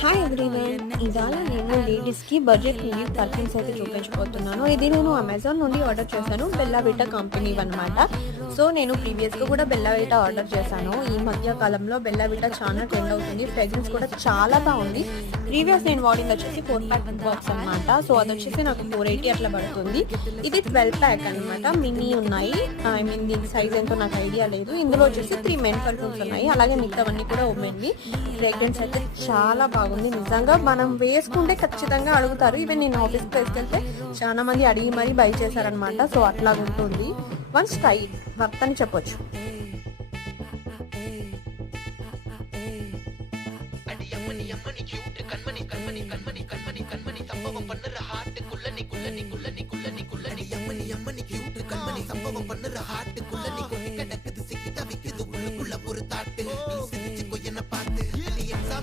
Hi everyone, ఇవాళ నేను లేడీస్కి బడ్జెట్ రిలీఫ్ పర్ఫ్యూమ్స్ అయితే చూపించబోతున్నాను. ఇది నేను అమెజాన్ నుండి ఆర్డర్ చేశాను. బెల్లా విటా కంపెనీ అనమాట. సో నేను ప్రీవియస్గా కూడా బెల్లా విటా ఆర్డర్ చేశాను. ఈ మధ్య కాలంలో బెల్లా విటా చాలా ట్రెండ్ అవుతుంది. ఫ్రేగ్రెన్స్ కూడా చాలా బాగుంది. ప్రీవియస్ నేను వాడింది వచ్చేసి 4 ప్యాక్ బాక్స్ అనమాట. సో అది వచ్చేసి నాకు 480 అట్లా పడుతుంది. ఇది 12 ప్యాక్ అనమాట. మినీ ఉన్నాయి. ఐ మీన్ దీని సైజ్ ఎంతో నాకు ఐడియా లేదు. ఇందులో వచ్చేసి 3 మెన్ పర్ఫ్యూమ్స్ ఉన్నాయి. అలాగే మిగతావన్నీ కూడా ఉమెన్వి. ఫ్రేగ్రెన్స్ అయితే చాలా బాగుంది. నిజంగా మనం వేసుకుంటే ఖచ్చితంగా అడుగుతారు. ఈవెన్ నేను ఆఫీస్కి వేసుకెళ్తే చాలా మంది అడిగి మరీ బై చేశారనమాట. సో అట్లా ఉంటుంది. వన్స్ ట్రై వర్త్ అని చెప్పొచ్చు.